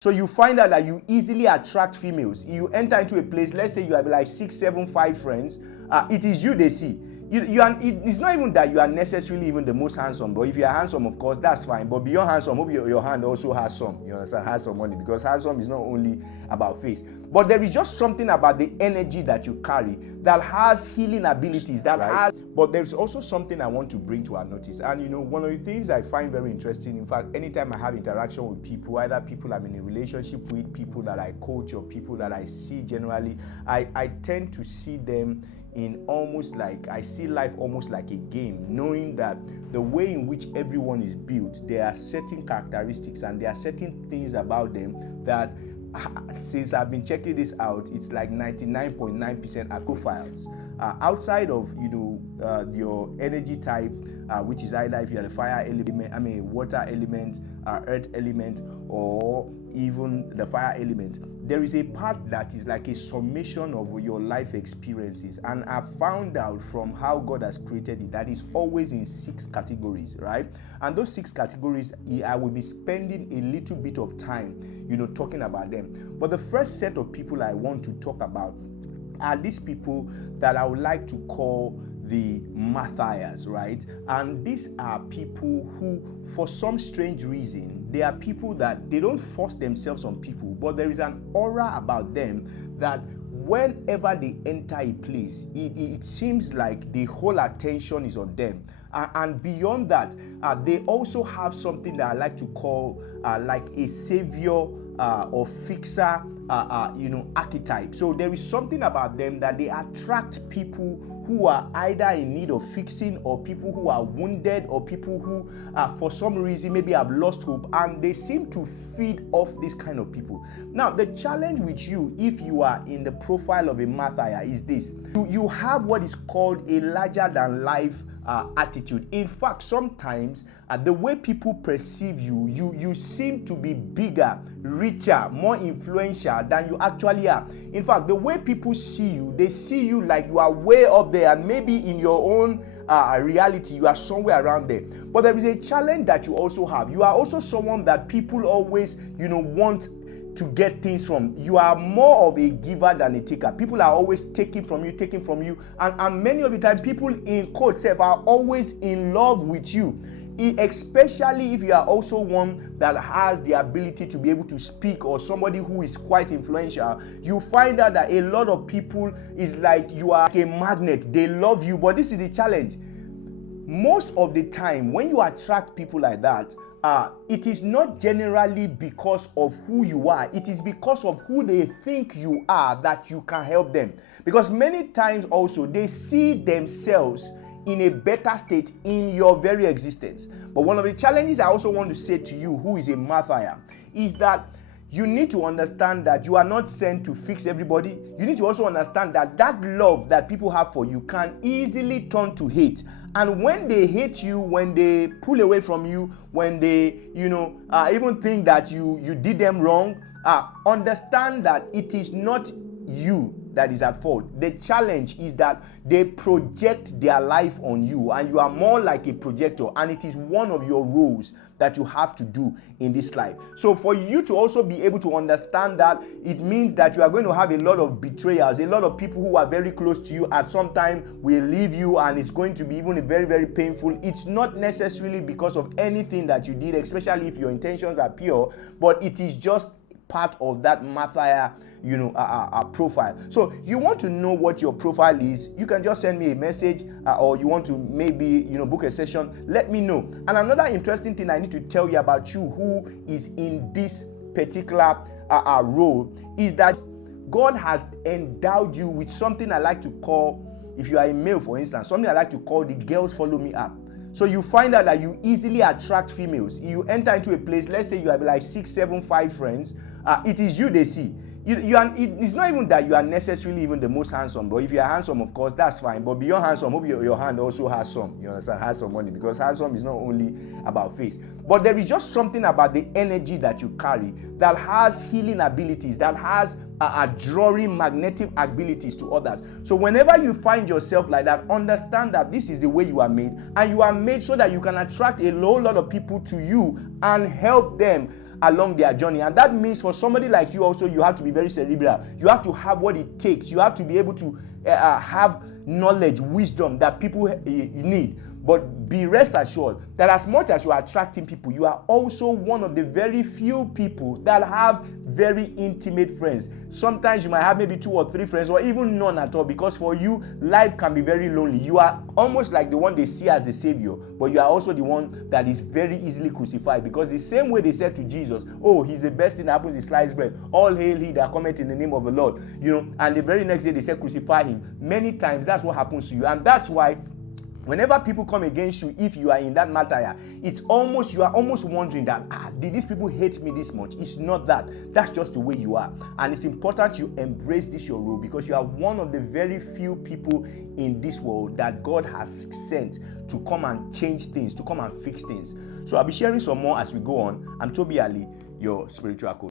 So you find out that you easily attract females. You enter into a place, let's say you have like 6, 7, 5 friends. It is you they see. It's not even that you are necessarily even the most handsome, but if you are handsome, of course, that's fine. But beyond handsome, hope your hand also has some. You understand? Has some money, because handsome is not only about face. But there is just something about the energy that you carry that has healing abilities. But there's also something I want to bring to our notice. And one of the things I find very interesting, in fact, anytime I have interaction with people, either people I'm in a relationship with, people that I coach, or people that I see generally, I tend to see them in almost like, I see life almost like a game, knowing that the way in which everyone is built, there are certain characteristics and there are certain things about them that, since I've been checking this out, it's like 99.9% are profiles. Outside of your energy type, which is either if you are the fire element, water element, earth element, or even the fire element, there is a part that is like a summation of your life experiences. And I found out from how God has created it that is always in 6 categories, right? And those 6 categories, I will be spending a little bit of time, talking about them. But the first set of people I want to talk about are these people that I would like to call the Matthias, right? And these are people who, for some strange reason, they are people that they don't force themselves on people, but there is an aura about them that whenever they enter a place, it seems like the whole attention is on them. And beyond that, they also have something that I like to call like a savior or fixer, archetype. So there is something about them that they attract people who are either in need of fixing, or people who are wounded, or people who for some reason maybe have lost hope, and they seem to feed off this kind of people. Now, the challenge with you, if you are in the profile of a Matthias, is this: you have what is called a larger than life attitude. In fact, sometimes the way people perceive you seem to be bigger, richer, more influential than you actually are. In fact, the way people see you, they see you like you are way up there, and maybe in your own reality you are somewhere around there. But there is a challenge that you also have. You are also someone that people always want to get things from. You are more of a giver than a taker. People are always taking from you, and many of the time people in quotes are always in love with you, especially if you are also one that has the ability to be able to speak, or somebody who is quite influential. You find out that a lot of people is like you are a magnet. They love you, but this is the challenge. Most of the time when you attract people like that, it is not generally because of who you are. It is because of who they think you are that you can help them. Because many times also they see themselves in a better state in your very existence. But one of the challenges I also want to say to you, who is a Matthias, is that you need to understand that you are not sent to fix everybody. You need to also understand that that love that people have for you can easily turn to hate. And when they hate you, when they pull away from you, when they, even think that you did them wrong, understand that it is not you that is at fault. The challenge is that they project their life on you, and you are more like a projector, and it is one of your roles that you have to do in this life. So for you to also be able to understand that, it means that you are going to have a lot of betrayals, a lot of people who are very close to you at some time will leave you, and it's going to be even very, very painful. It's not necessarily because of anything that you did, especially if your intentions are pure, but it is just part of that Matthias, profile. So you want to know what your profile is, you can just send me a message, or you want to maybe book a session, let me know. And another interesting thing I need to tell you about you who is in this particular role is that God has endowed you with something I like to call, if you are a male for instance, something I like to call the girls follow me app. So you find out that you easily attract females. You enter into a place, let's say you have like 6, 7, 5 friends, it is you they see. It's not even that you are necessarily even the most handsome, but if you are handsome, of course, that's fine. But beyond handsome, hope your hand also has some, has some money, because handsome is not only about face. But there is just something about the energy that you carry that has healing abilities, that has drawing magnetic abilities to others. So whenever you find yourself like that, understand that this is the way you are made, and you are made so that you can attract a whole lot of people to you and help them along their journey. And that means for somebody like you also, you have to be very cerebral. You have to have what it takes. You have to be able to have knowledge, wisdom that people need. But be rest assured that as much as you are attracting people, you are also one of the very few people that have very intimate friends. Sometimes you might have maybe 2 or 3 friends, or even none at all, because for you, life can be very lonely. You are almost like the one they see as the savior, but you are also the one that is very easily crucified, because the same way they said to Jesus, oh, he's the best thing that happens is sliced bread. All hail he that cometh in the name of the Lord. And the very next day they said crucify him. Many times that's what happens to you. And that's why whenever people come against you, if you are in that matter, you are almost wondering that, did these people hate me this much? It's not that. That's just the way you are. And it's important you embrace this your role, because you are one of the very few people in this world that God has sent to come and change things, to come and fix things. So I'll be sharing some more as we go on. I'm Tobi, Alli, your spiritual coach.